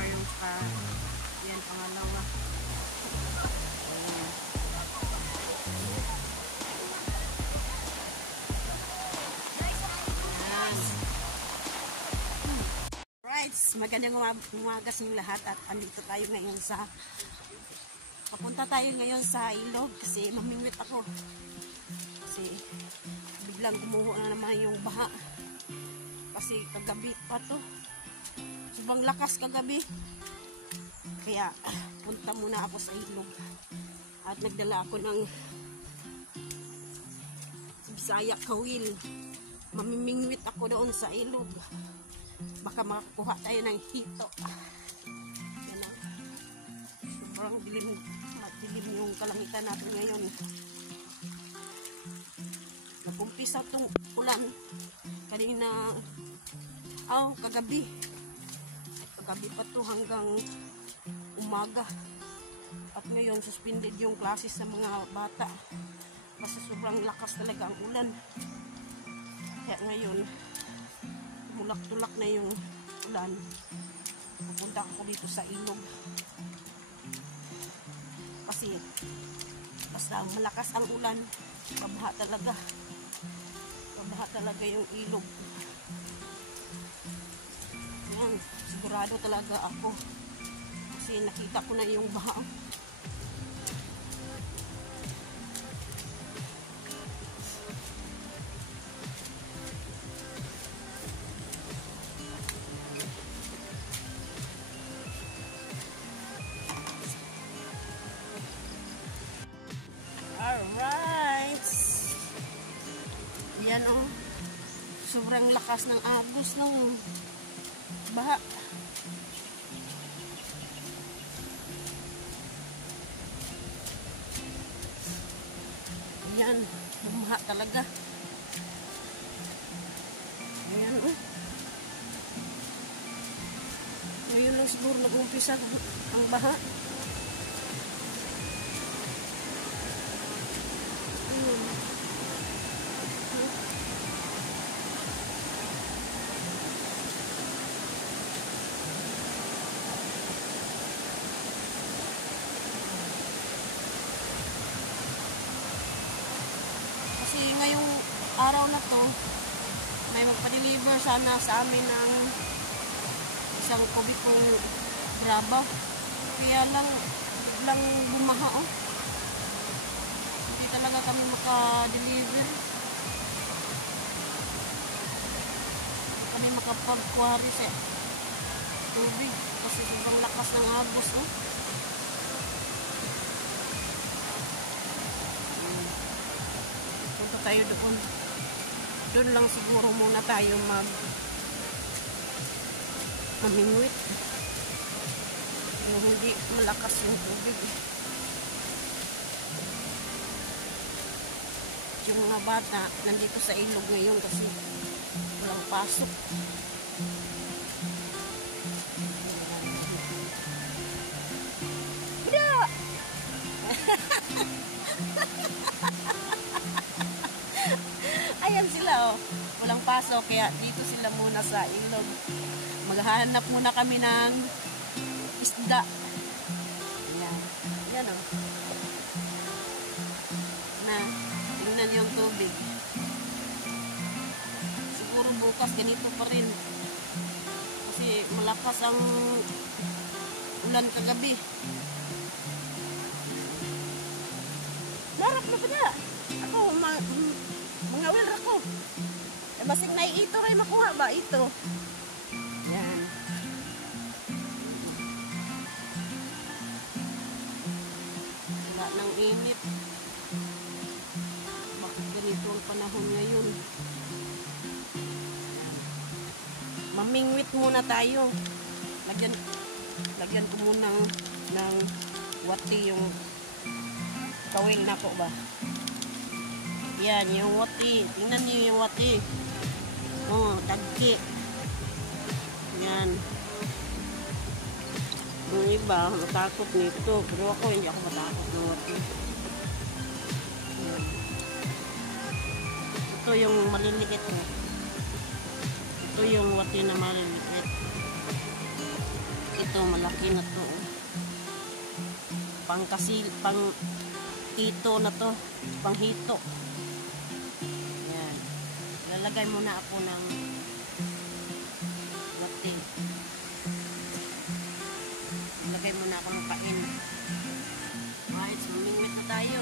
aquarium pa. Yan, pangalawa. Right, magandang umaga sa lahat at andito tayo ngayon papunta tayo ngayon sa ilog kasi mamingwit ako. Kasi biglang gumuho na naman yung baha. Kasi kagabi pa to. Sobrang lakas kagabi. Kaya punta muna ako sa ilog. At nagdala ako ng Bisaya kawil. Mamimingwit ako doon sa ilog. Baka makakuha tayo ng hito. Yan ang sobrang dilim yung kalangitan natin ngayon. Nagumpisa itong ulan kanina kagabi pa to hanggang umaga. At ngayon suspended yung classes sa mga bata kasi sobrang lakas talaga ang ulan. Kaya ngayon tulak-tulak na yung ulan. Pupunta ako dito sa ilog. Kasi basta malakas ang ulan, babaha talaga. Babaha talaga yung ilog. Yan, sigurado talaga ako. Kasi nakita ko na yung baha. Alright. Yan o. Sobrang lakas ng agos ng baha. Yan. Bumaha talaga. Ayan o. Ngayon lang siguro nag-umpisa ang baha. Kasi ngayong araw na to may magpa-deliver sana sa amin ng isang kubikong graba. Kaya lang bumaha oh. Hindi talaga kami maka-deliver. Kami makapag-quarry sa tubig kasi sobrang lakas ng agos oh. Punta tayo doon. Doon lang siguro muna tayo mamingwit. Yung hindi malakas yung tubig. Yung mga bata nandito sa ilog ngayon kasi walang pasok. Bida! Ayan sila oh. Walang pasok kaya dito sila muna sa ilog. Maghahanap muna kami ng isda. Ayan. Ayan oh. Na, tingnan yung tubig. Siguro bukas ganito pa rin. Kasi malakas ang ulan kagabi. Narap na pa na. Ako, mga wil ako. E basig na ito rin makuha ba ito? Yan. Wala ng init. Bakit ganito ang panahon ngayon? Mamingwit muna tayo. Lagyan ko muna ng wati yung kawil na ko ba? Yan, yung wati. Tingnan niyo yung wati. Oh, tagki. Yan. Yung iba, matakot nito. Pero ako, hindi ako matakot ng wati. Yan. Ito yung maliliit. Ito yung wati na maliliit. ito, malaki na to. Pang hito na to. Pang hito. Yan. Lalagay muna ako ng natin. Lalagay muna ako ng pain. Right, mamingwit na tayo.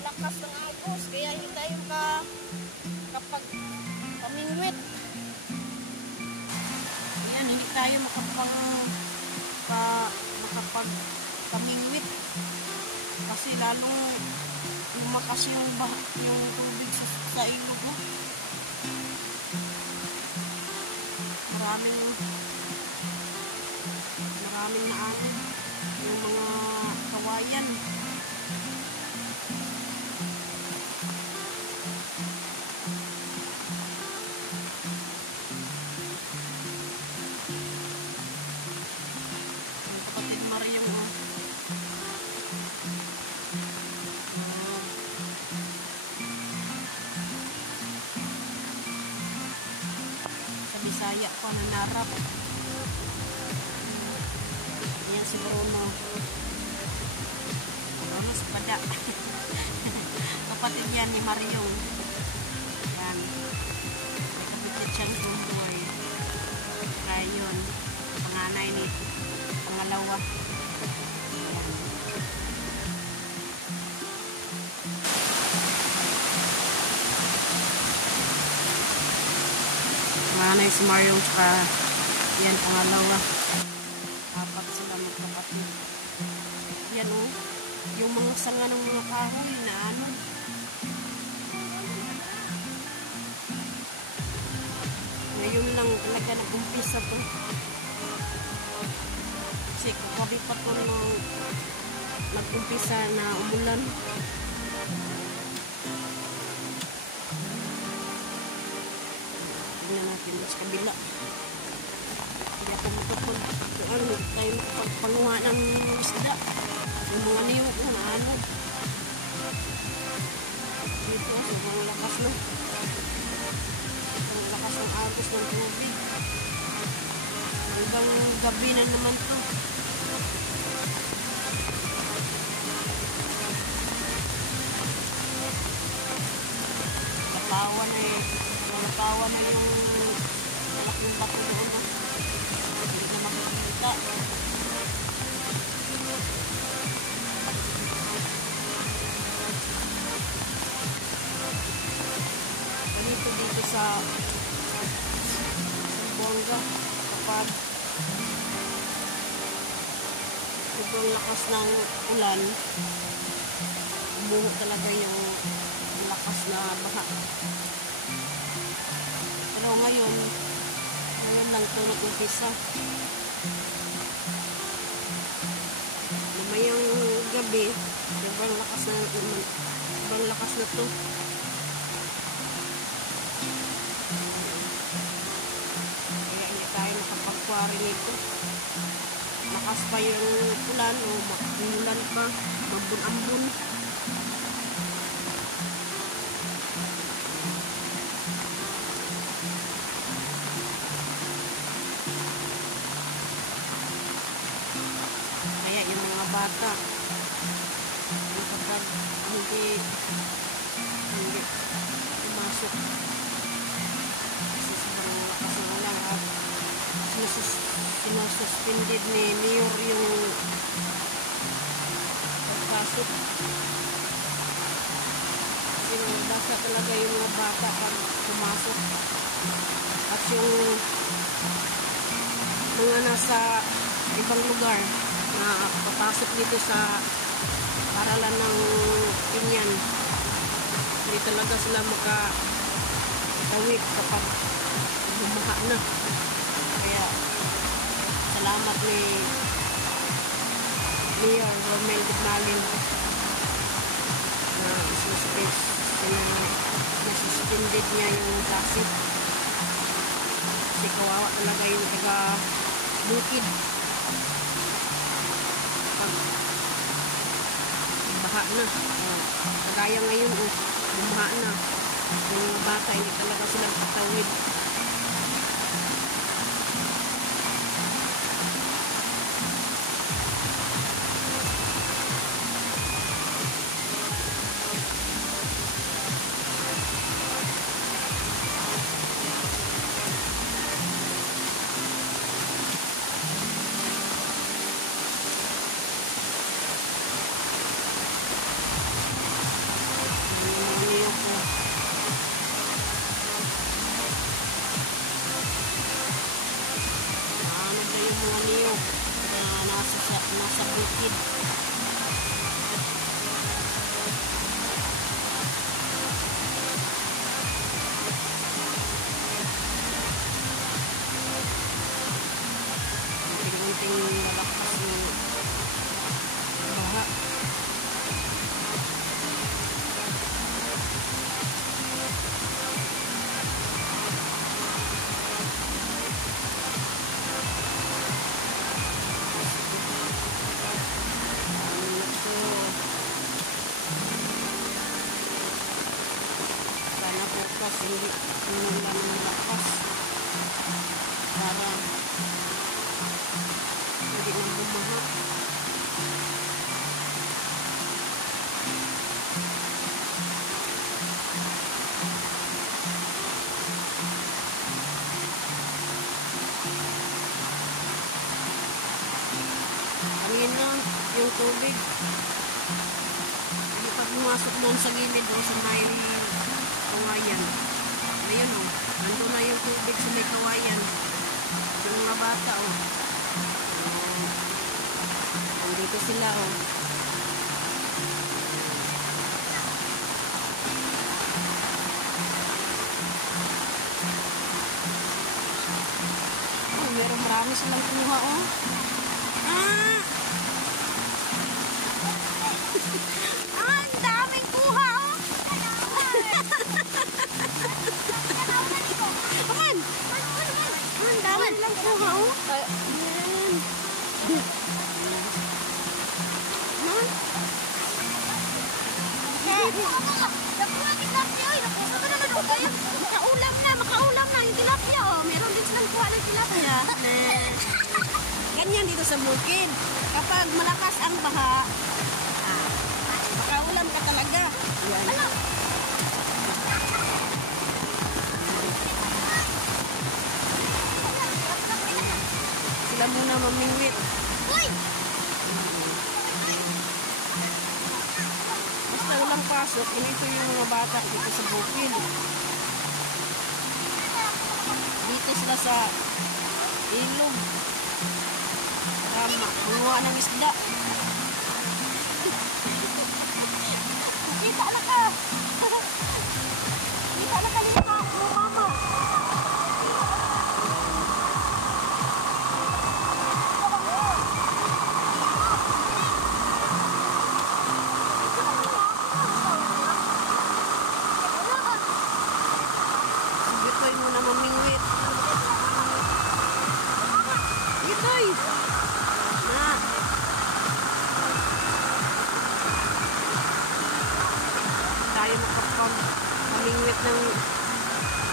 Lakas ng agos, kaya hindi tayo kapag pamingwit. Ayan, hindi tayo makapag pamingwit kasi lalong lumakas yung tubig sa ilog mo. Maraming naanin yung mga kawayan. Bisaya ko na narap. Yan si Bruno. Bruno si Pada. Kapatid yan ni Mario. Yan. Kapatid siyang Jumboy. Kaya yun. Panganay ni pangalawa. Yan. Manay si Mario tsaka yan pangalawa. Apat sila magkapatid. Yan o. Yung mga sanga ng mga kahoy na ano. Ngayon lang talaga nag-umpisa to. Kasi kakabi pa to nung nag-umpisa na umulan. Natin sa kabila. Hindi ako matupod. Ano, tayo makapagpanguha ng isda. Yung mga niyok na ano. Dito, sobrang lakas na. Sobrang lakas ng agos ng tubig. Hanggang gabi na naman to. Natawa na yung malaking bato doon na hindi na makikita. Ganito dito sa Buanga kapag sobrang lakas ng ulan, bumuhok talaga yung lakas na baha. Pero ngayon lang ito nag-umpisa. Mamayang gabi, sobrang lakas na ito. dito. Lakas pa yung ulan o makulan pa, magbun-ambun. Kaya yung mga bata, kapag hindi pumasok kasi sobrang lakas ng ulan at sinususpended ni Mayor yung pagpasok kasi basa talaga yung mga bata pag pumasok at yung mga nasa ibang lugar na papasok dito sa paralan ng Pinyan, hindi talaga sila makatawid kapag bumaha na. Kaya salamat ni Mayor Romel Gutmalin na suspended niya yung traffic kasi kawawa talaga yung taga bukid pag baha na. Kagaya ngayon bumaha na yung mga bata, hindi talaga sila patawid. Nasa bukid. Unting-unting malakas yung baha. Bukas hindi umulan ng lakas para hindi na bumaha. Kanina yung tubig hindi pa pumasok doon sa gilid o sa may kawayan. Ayun o, nandun na yung tubig sa may kawayan. Yung mga bata o. Nandito sila o. Meron marami silang kuha o. Ang daming kuha o. Ang dami lang kuha o. Makaulam na yung tilapia o. Meron din silang kuha ng tilapia. Ganyan dito sa bukid. Kapag malakas ang baha, makaulam ka talaga. Yan. Sila muna mamingwit. Basta walang pasok, ito yung mga bata dito sa bukid. Dito sila sa ilog. Tama, kumuha ng isda. Kita na ka! Kita na ka nito, mama. Sige po, muna mamingwit. tayo makapag-mamingwit ng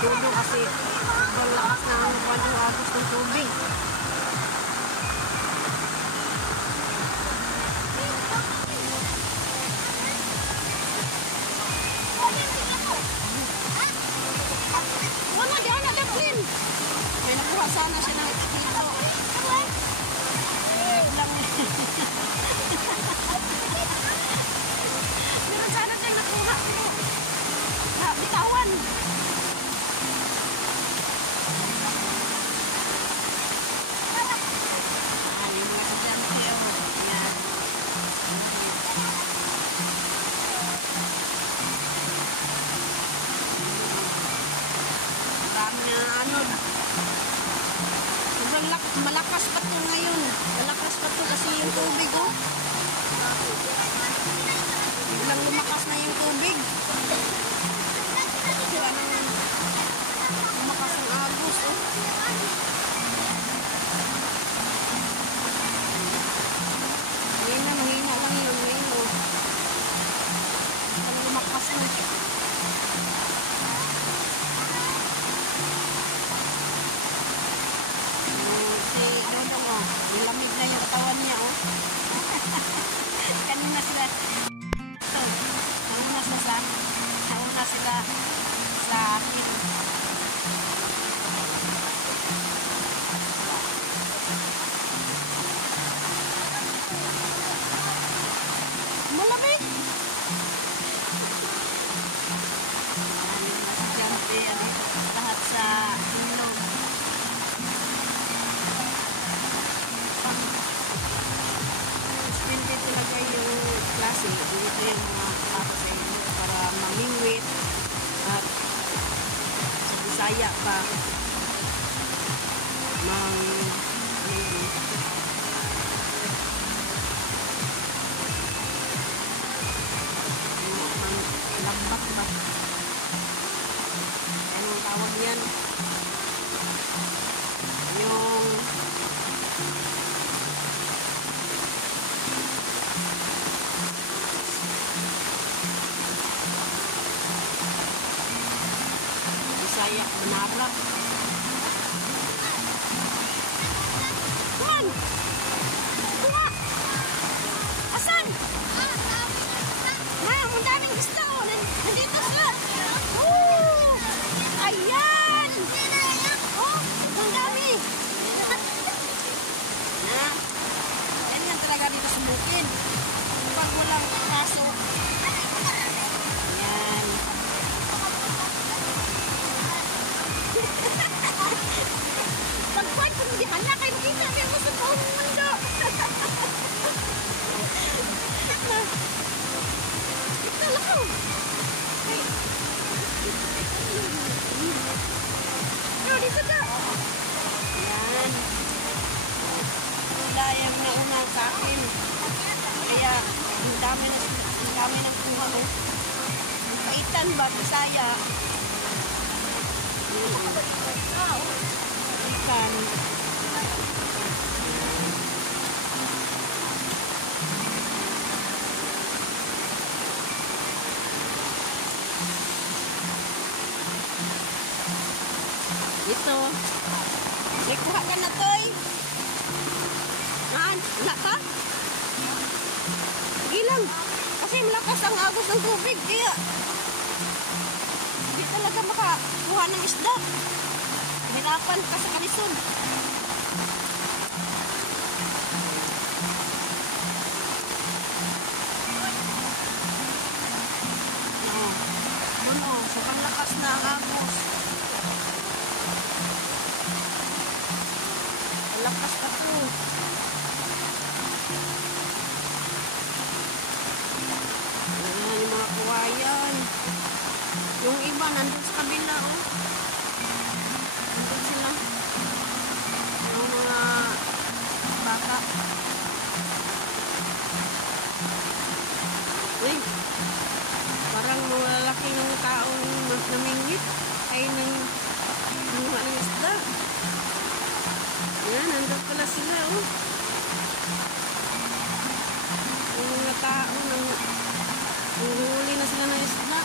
dulo kasi sobrang lakas na ang agos ng tubig. Wala, di anak Daplin. May nakuha sana siya ng dito. Lang. Meron sana siyang nakuha. Bitawan. Yung mga sadyante, yan. Marami na anod. Sobrang malakas pa to ngayon. Malakas pa to kasi yung tubig, oh. Biglang lumakas na yung tubig. Kaya nang lumakas ang agos, oh. Ngayon na, mahina lang yun. Ngayon, oh. Ang lumakas na. Si Dodong, oh. Nilamig na yung katawan niya, oh. Kanina sila. Nauna sila sa akin. Malapit. Siyempre, lahat sa ilog. Hindi talaga yung klase. Dito yung mga klase sa ilog para mamingwit at sa Bisaya pa lambat ba? Anong tawag yan? Yung Bisaya, manabrak. Kuhan! Kuha! Asan? Ma'am, ang daming gusto. Nandito sila. Ayan! Oh, ang dami. Ganyan talaga dito sa bukid. Pag walang kaso. Ayan. Pag-fight kung hindi hala kayo makita kayo mo sa buong mundo. Ito lang ko. Pero dito ka. Ayan. Sila yung nauna sa akin. Kaya ang dami ng kuha mo. Kaitan ba? Bisaya. Ikan. Ito. May kuha ka na, Toy. Wala ka? Sige lang. Kasi malakas ang agos ng tubig. Kaya hindi talaga makakuha ng isda. Hirapan ka sa kalisod. Doon, sobrang lakas na ang agos. Lakas pa to. Ayan, yung mga kawayan. Yung iba, nandun sa kabila, oh. Nandun sila. Yung mga baka. Uy, parang mga lalaking taong namingit ay nang isda. Yan, nandun pala sila, oh. Yung mga tao, nanguhuli na sila ng isda.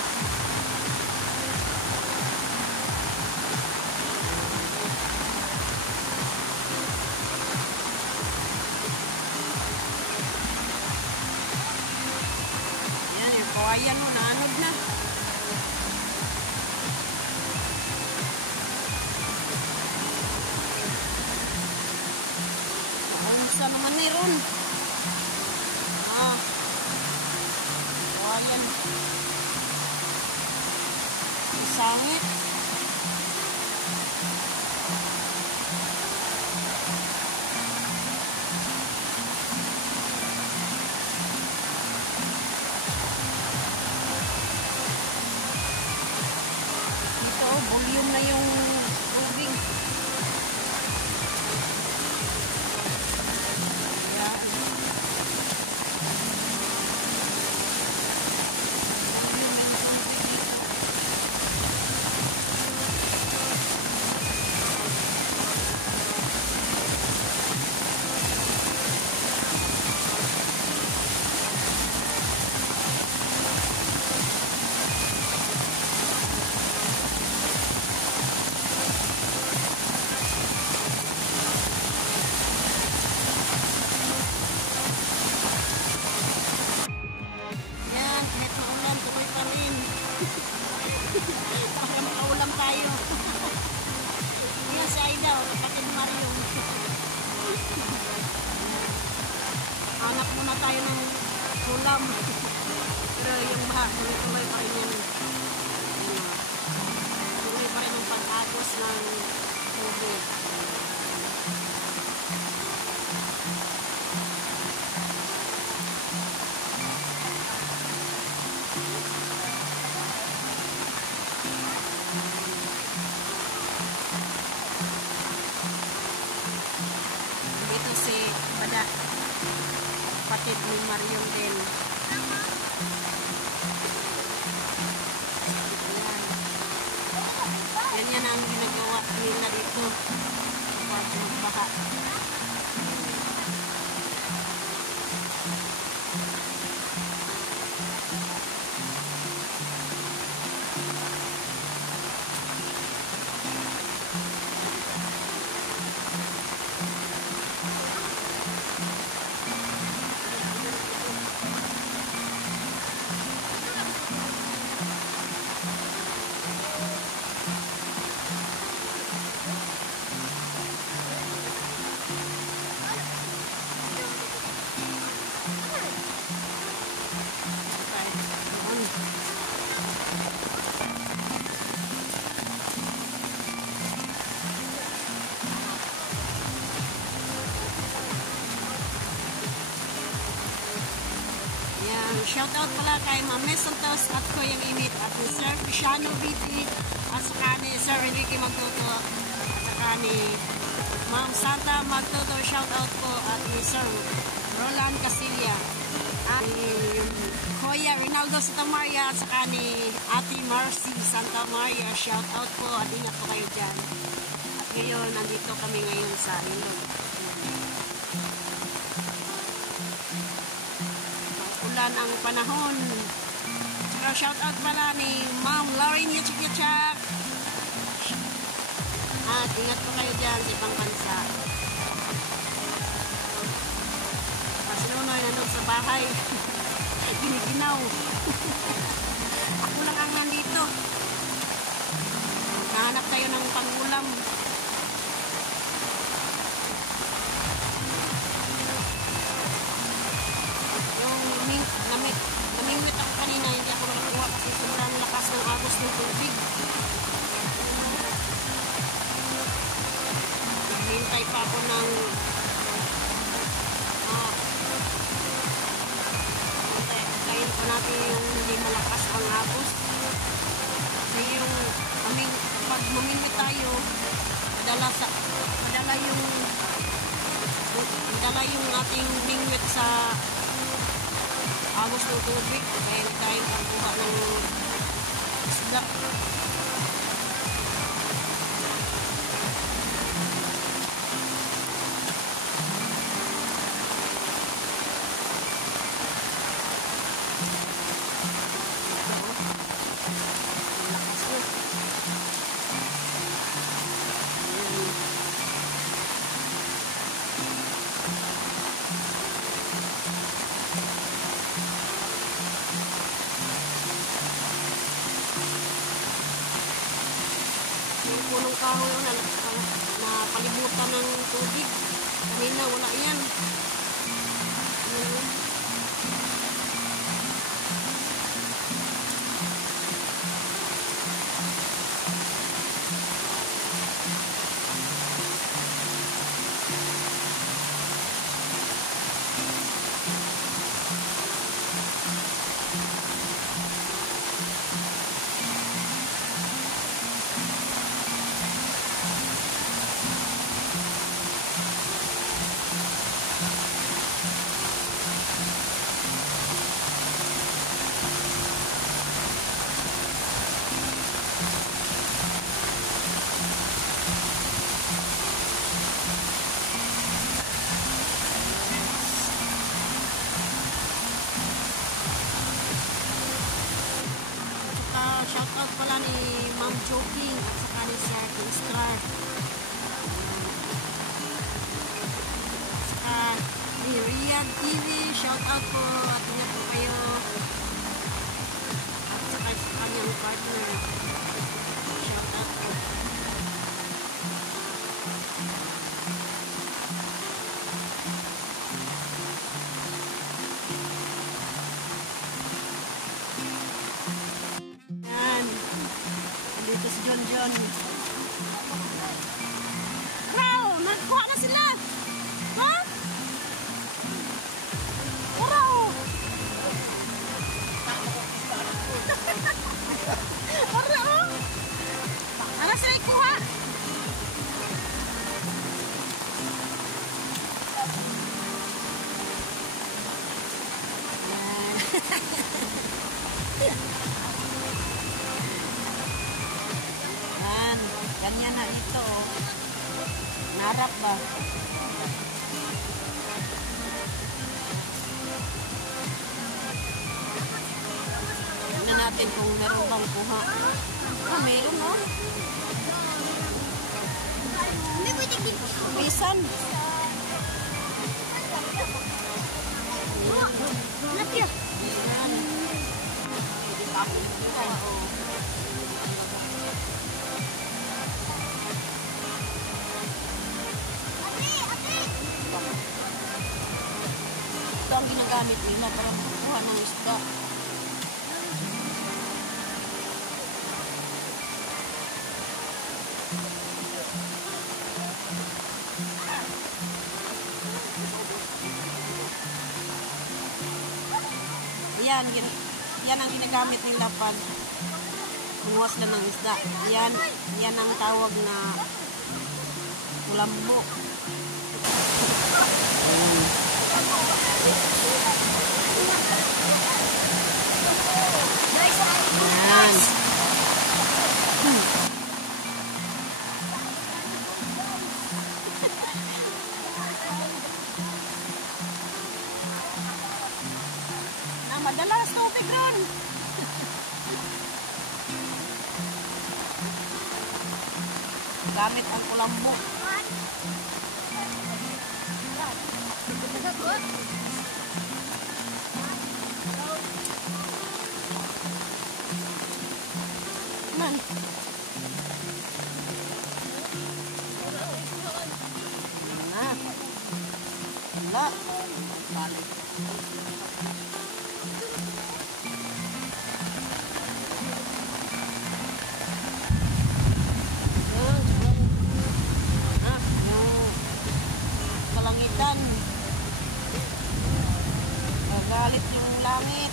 sangit. Ito, volume na yung tubig. Para makaulam tayo. Yan si Aida, kapatid Mario. Hanap muna tayo ng ulam. Pero yung baha, tuloy-tuloy pa rin yan. Tuloy pa rin ang pag-agos ng tubig. Si Bada, kapatid ni Marion din. Yan ang ginagawa nila dito kapag magbaha. Shout out pala kay Ma'am Santos at Kuya Init at ni Sir Pisano BT at saka ni Sir Enrique Magtuto at saka ni Ma'am Santa Magtuto. Shout out po at ni Sir Roland Casilla at ni Kuya Rinaldo Santa Maria at saka ni Ate Marcy Santa Maria. Shout out po at ingat po kayo dyan. At ngayon, nandito kami ngayon sa Ilog. Ulan ang panahon. Saka shout out pala ni Ma'am Lauren Yachik-Yachak. At ingat po kayo dyan sa ibang bansa. Pasinunoy nandun sa bahay. Giniginaw. Ako lang ang nandito. Nahanap tayo ng pangulam. Namingwit ako kanina, hindi ako nakakuha kasi sobrang lakas ng agos ng tubig. Hintay pa ako ng hintayin pa natin yung hindi malakas ang agos. Kasi yung pag mamingwit tayo, madala yung ating mingwit sa agos ng tubig, kaya hindi tayo pagkuha ng isda. Punong kahoy na palibutan ng tubig. Kanina wala yan. shoutout pala ni Ma'am Joking at saka ni Sir Kingstar. Saka ni Riyadh TV, shoutout po at ingat po kayo. At saka sa kanyang partner, shoutout po. Dito si John John. Wow! Nagkuha na sila! Ha? Wow! Ara sila ikuha! Ganyan na ito, oh. Narap ba? Tignan natin kung meron bang kuha. Meron, oh. Bisan. Napya. Ito ang ginagamit nila para makuha ng isda. Yan ang ginagamit nila pag kumuha sila ng isda. Yan ang tawag na kulambo. Yan. Madalas tubig ron. Gamit ang kulambo. Man. Nah. Wala. Balik. Kalangitan. Galit yung langit.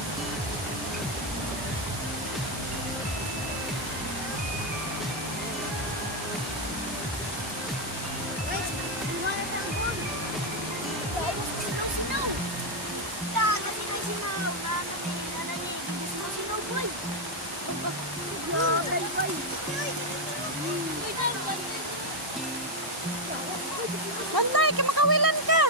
Bantay, kamakawilan ka!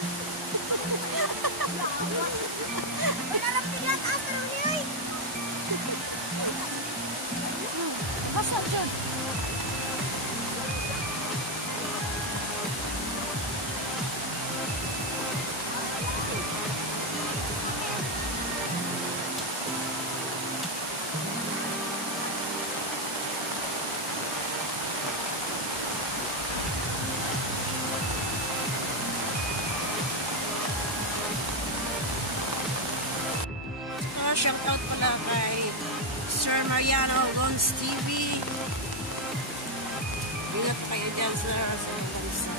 Pasok dyan! Shoutout pala kay Sir Mariano Gons TV. Ingat kayo dyan sa bansa.